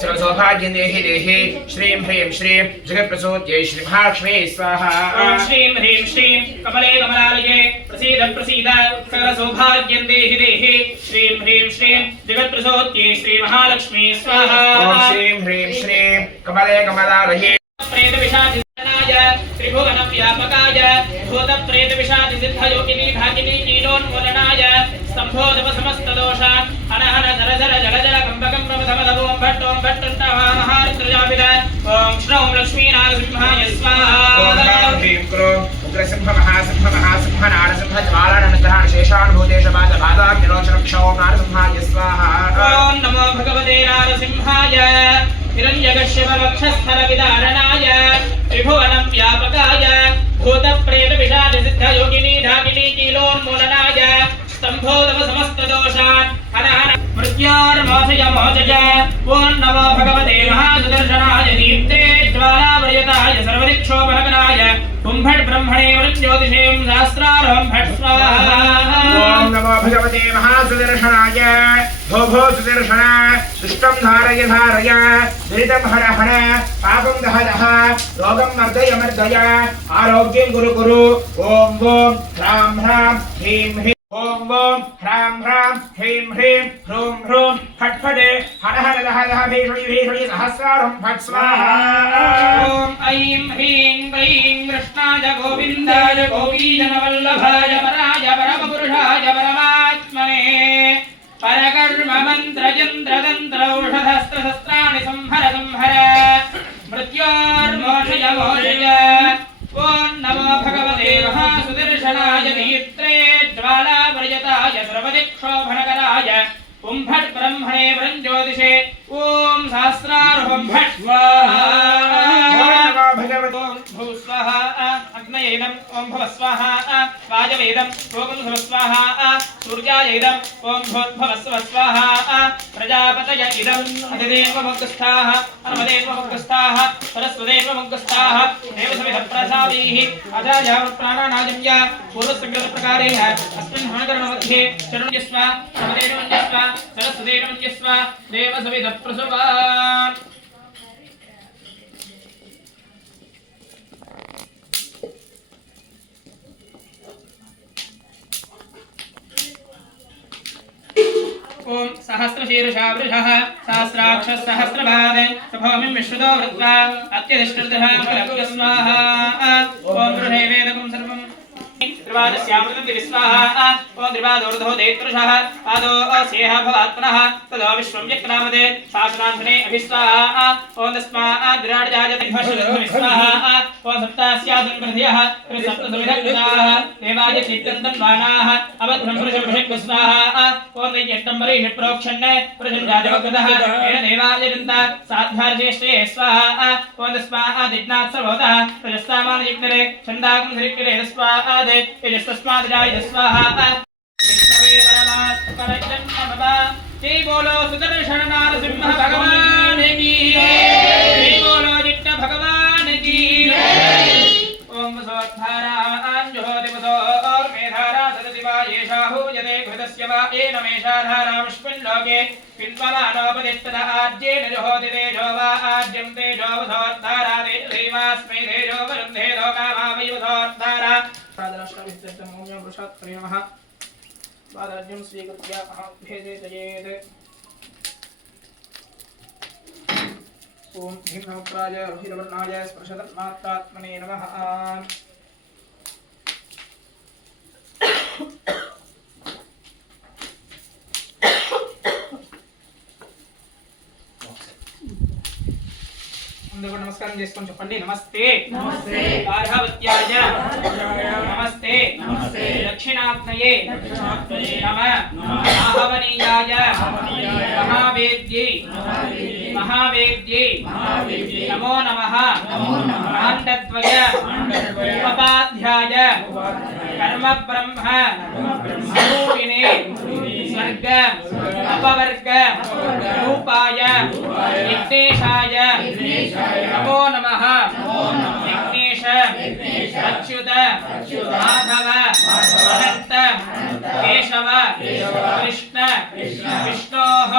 सर्वसौभाग्यदेहि देहि श्रीं ह्रीं श्रीं जगत्प्रसूत्यै श्री महालक्ष्मी स्वाहा। ओम श्रीं ह्रीं श्रीं कमले कमलालये प्रसीद प्रसीद सर्वसौभाग्यं देहि देहि श्रीं ह्रीं श्रीं जगत्प्रसूत्यै श्री महालक्ष्मी स्वाहा। ओम श्रीं ह्रीं श्रीं कमले कमलालये त्रिभुवन व्यापकाय भूत प्रेत विषादि सिद्ध योगिनी भागिनी कीलोन्मूलनाय संभोधव समस्त दोषान् अनहन जर जर जल जल कंबकं प्रमथमदवों भट्टों भट्टुन्नवामहारुद्रजाभिद ओम श्रौं लक्ष्मी नारसिंहाय स्वाहा। ओम ह्रीं क्रों उग्रसिंह महासिंह महासिंह नारसिंह ज्वालानन्दः शेषानुभूतेश बाधाग्निलोचनं क्षौं नारसिंहाय स्वाहा। ओम नमो भगवते नारसिंहाय हिरण्यकश्यपवक्षस्थलविदारणाय त्रिभुवनं व्यापकाय भूतप्रेत विषादि सिद्ध योगिनी ढाकिनी कीलोन्मूलनाय स्तंभोदव समस्त दोषान् हनहन मृत्योर्मोचय मोचय। ओम नमो भगवते महासुदर्शनाय दीप्ते ज्वालावर्यताय सर्वदिक्षोपहकराय कुंभट ब्रह्मणे मृत्योतिषे सहस्रारं भट स्वाहा। ओम नमो भगवते महासुदर्शनाय भो भो सुदर्शन दुष्टं धारय धारय दुरितं हर हर पापं दह दह रोगं मर्दय मर्दय आरोग्यं कुरु कुरु। ओम ओम ह्रां ह्रां ह्रीं ह्रीं ओम ओम ह्रां ह्रां ह्रीं ह्रीं ह्रूं ह्रूं फट् फट् हर हर दह दह भीषणि भीषणि सहस्रारं फट् स्वाहा। ओम ऐं ह्रीं क्लीं कृष्णाय गोविन्दाय गोपीजनवल्लभाय पराय परमपुरुषाय परमात्मने परकर्म मंत्र यंत्र तंत्र औषधस्त्र शस्त्राणि संहर संहर मृत्योर्मोषय मोषय। ओम नमो भगवते महासुदर्शनाय नेत्रे ज्वालावर्यताय सर्वदिक् क्षोभनकराय ॐ भट् ब्रह्मणे ब्रह्मज्योतिषे ॐ सहस्रार्हं भट् स्वाहा भगवतो भूः स्वाहा अग्नयेदं ॐ भव स्वाहा वायवेदं ॐ भव स्वाहा सूर्यायेदं ॐ भूर्भुवः स्वाहा प्रजापतय इदं अधिदेवमुग्गस्थाः अनुमदेवमुग्गस्थाः सरस्वदेवमुग्गस्थाः देवसविधप्रसादैः अजायावप्राणानाजम्य पूर्वसङ्गतप्रकारेण अस्मिन् हवनकरणमध्ये चरुण्यस्व समदेवन्यस्व सरस्वदेवन्यस्व देवसविधप्रसवा ओम सहस्रशीर्षा वृषः सहस्राक्षः सहस्रपाद सभौमिं विश्रुतो वृत्वा अत्यधिष्ठितः फलभ्य स्वाहा ओम वृषे वेदकं सर्वं त्रिवादस्यामृतं विस्वाहा ओम त्रिवादोर्धो देतृषः आदो असेह भवात्मनः तदो विश्वं व्यक्तनामदे शासनान्धने अभिस्वाहा ओम तस्मात् विराटजायते विस्वाहा ओम सप्तास्यासन् प्रधियः सप्तसमिधकृताः देवाय चित्तन्तन्वानाः अवध्रं वृषभृषक् स्वाहा ओम दैयट्टम्बरैः प्रोक्षन् वृषञ्जाजवकृतः येन देवाय चिन्ता साध्यार्जेष्टे स्वाहा ओम तस्मात् दिग्नात् सर्वतः प्रजस्तामानयज्ञरे छन्दाकं धरिक्यरे स्वाहा यजस्तस्माद्राय स्वाहा विष्णवे परमात्मनः जय बोलो सुदर्शन नरसिंह भगवान की जय बोलो जिट्ट भगवान की ओम सोद्धारां ज्योतिमसोर मेधारा सदतिवा येषा हूयते घृतस्य वा येन मेषाधारा विष्णुन् लोके पिन्वमानोपदिष्टदा आज्येन जुहोति तेजो वा आज्यं तेजो वसोद्धारा देवास्मै तेजो वरुन्धे लोकामा वै वसोद्धारा प्रादराष्ट्रविस्तमोम्यं वृषात् प्रेमः वादाज्यं स्वीकृत्य भेदे तयेत् ॐ भीं नमोप्राय रोहितवर्णाय स्पर्शतन्मात्रात्मने नमः नमस्कार చెప్పండి నమస్తే నమస్తే గార్హవత్యాయ నమస్తే నమస్తే దక్షిణాగ్నయే నమ ఆహవనీయాయ మహావేద్యై నమో నమః కాండద్వయ ఉపపాధ్యాయ కర్మ బ్రహ్మ స్వరూపిణే స్వర్గ అపవర్గ రూపాయ విఘ్నేశాయ नमो नमः विघ्नेश अच्युत माधव अनंत केशव कृष्ण विष्णोः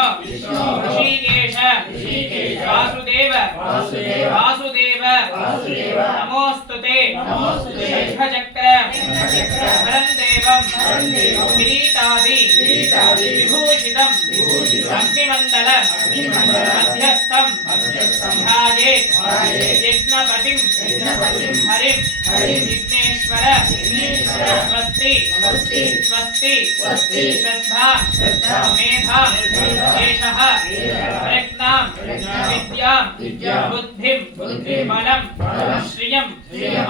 ऋषिकेश वासुदेव नमोस्तुते शंखचक्र धरं देवं किरीटादि विभूषितं अग्निमंडल मध्यस्थं ध्यायेत् यज्ञपतिं हरिं विघ्नेश्वर स्वस्ति श्रद्धा मेधा येषः प्रज्ञां विद्यां बुद्धिं बलं श्रियं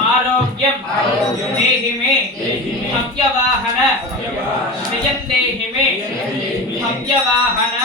आरोग्यं देहि मे अव्यवाहन श्रियं देहि मे अव्यवाहन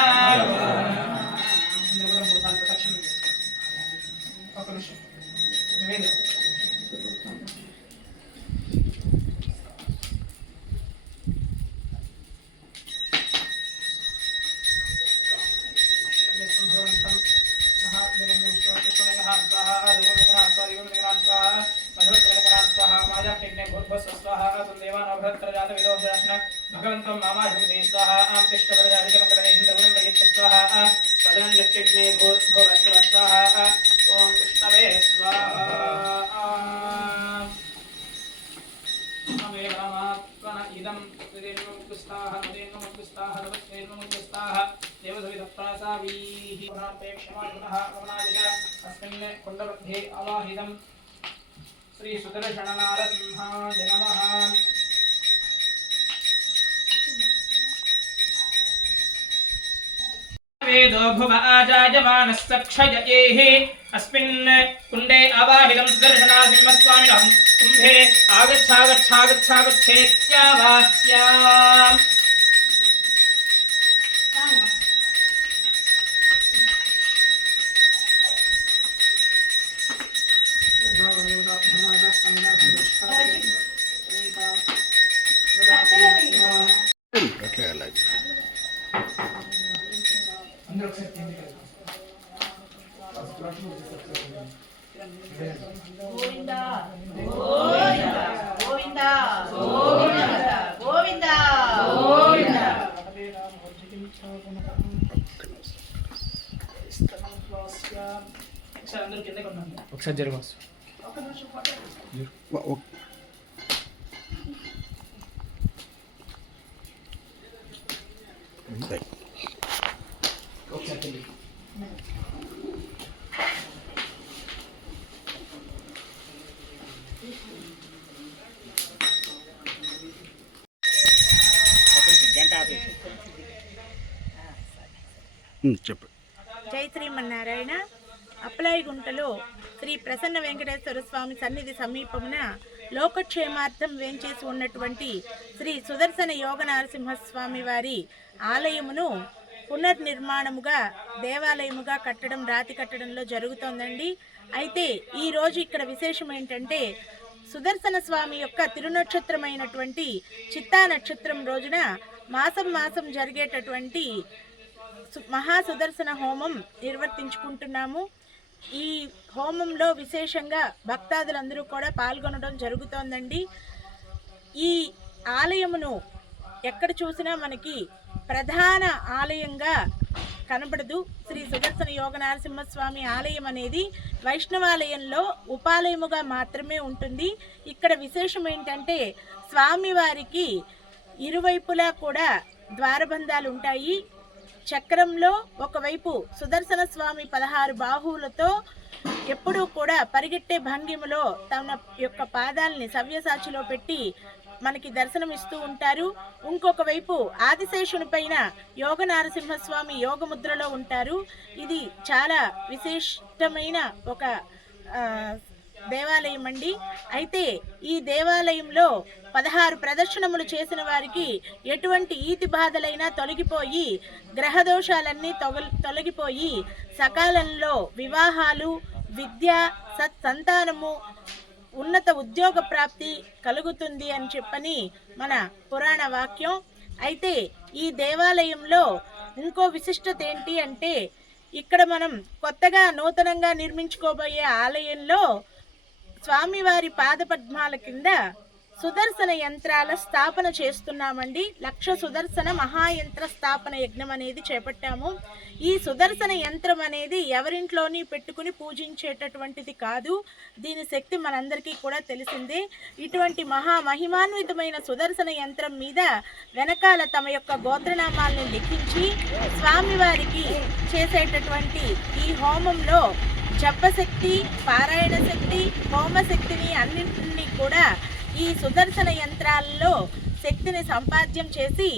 भगवन्तं मामाशुभे स्वाहा आं तिष्ठवरजाधिकमकरणे हिन्दवनं प्रयच्छ स्वाहा पदनं यक्षिग्ने भूर्भुवस्व स्वाहा ॐ विष्णवे स्वाहा नमे परमात्मन इदं त्रिदेवमुक्तस्थाः नदेवमुक्तस्थाः नवस्वेवमुक्तस्थाः देवसविधप्रासावीः पुनरपेक्षमाणः गमनाय अस्मिन् कुण्डमध्ये अवाहितं श्री सुदर्शननारसिंहाय नमः वेदो भुव आजायमानस्य क्षययेः अस्मिन् कुण्डे आवाहितं सुदर्शनसिंहस्वामिनः कुम्भे आगच्छेत्यावाह्याम् అట్లే అలాగే అందరూ ఒకసారి కిందికి రండి. గోవిందా గోవిందా గోవిందా గోవిందా గోవిందా గోవిందా ఒకసారి అందరూ కిందకి ఉండండి. ఒకసారి జరగవచ్చు. ఒకసారి కిందకి. చెప్పు. జై శ్రీమన్నారాయణ. అప్పలాయిగుంటలో శ్రీ ప్రసన్న వెంకటేశ్వర స్వామి సన్నిధి సమీపమున లోకక్షేమార్థం వేంచేసి ఉన్నటువంటి శ్రీ సుదర్శన యోగ నరసింహస్వామి వారి ఆలయమును పునర్నిర్మాణముగా దేవాలయముగా కట్టడం, రాతి కట్టడంలో జరుగుతోందండి. అయితే ఈరోజు ఇక్కడ విశేషం ఏంటంటే సుదర్శన స్వామి యొక్క తిరునక్షత్రమైనటువంటి చిత్తా నక్షత్రం రోజున మాసం మాసం జరిగేటటువంటి మహాసుదర్శన హోమం నిర్వర్తించుకుంటున్నాము. ఈ హోమంలో విశేషంగా భక్తాదులందరూ కూడా పాల్గొనడం జరుగుతోందండి. ఈ ఆలయమును ఎక్కడ చూసినా మనకి ప్రధాన ఆలయంగా కనబడదు. శ్రీ సుదర్శన యోగ నరసింహస్వామి ఆలయం అనేది వైష్ణవాలయంలో ఉపాలయముగా మాత్రమే ఉంటుంది. ఇక్కడ విశేషం ఏంటంటే స్వామివారికి ఇరువైపులా కూడా ద్వారబంధాలు ఉంటాయి. చక్రంలో ఒకవైపు సుదర్శన స్వామి 16 బాహువులతో ఎప్పుడూ కూడా పరిగెట్టే భంగిమలో తన యొక్క పాదాలని సవ్యసాచిలో పెట్టి మనకి దర్శనమిస్తూ ఉంటారు. ఇంకొక వైపు ఆదిశేషుని పైన యోగ నరసింహస్వామి యోగముద్రలో ఉంటారు. ఇది చాలా విశిష్టమైన ఒక దేవాలయం అండి. అయితే ఈ దేవాలయంలో 16 ప్రదర్శనములు చేసిన వారికి ఎటువంటి ఈతి బాధలైనా తొలగిపోయి గ్రహదోషాలన్నీ తొలగిపోయి సకాలంలో వివాహాలు, విద్య, సత్సంతానము, ఉన్నత ఉద్యోగ ప్రాప్తి కలుగుతుంది అని చెప్పని మన పురాణ వాక్యం. అయితే ఈ దేవాలయంలో ఇంకో విశిష్టత ఏంటి అంటే ఇక్కడ మనం కొత్తగా నూతనంగా నిర్మించుకోబోయే ఆలయంలో స్వామివారి పాదపద్మాల కింద సుదర్శన యంత్రాల స్థాపన చేస్తున్నామండి. 1,00,000 సుదర్శన మహాయంత్ర స్థాపన యజ్ఞం అనేది చేపట్టాము. ఈ సుదర్శన యంత్రం అనేది ఎవరింట్లోని పెట్టుకుని పూజించేటటువంటిది కాదు. దీని శక్తి మనందరికీ కూడా తెలిసిందే. ఇటువంటి మహిమాన్వితమైన సుదర్శన యంత్రం మీద వెనకాల తమ యొక్క గోత్రనామాలను లిఖించి స్వామివారికి చేసేటటువంటి ఈ హోమంలో జపశక్తి, పారాయణ శక్తి, హోమశక్తిని అన్నింటినీ కూడా ఈ సుదర్శన యంత్రాల్లో శక్తిని సంపాద్యం చేసి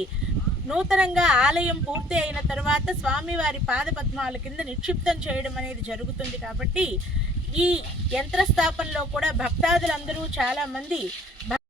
నూతనంగా ఆలయం పూర్తి అయిన తర్వాత స్వామివారి పాదపద్మాల కింద నిక్షిప్తం చేయడం అనేది జరుగుతుంది. కాబట్టి ఈ యంత్రస్థాపనలో కూడా భక్తాదులందరూ చాలామంది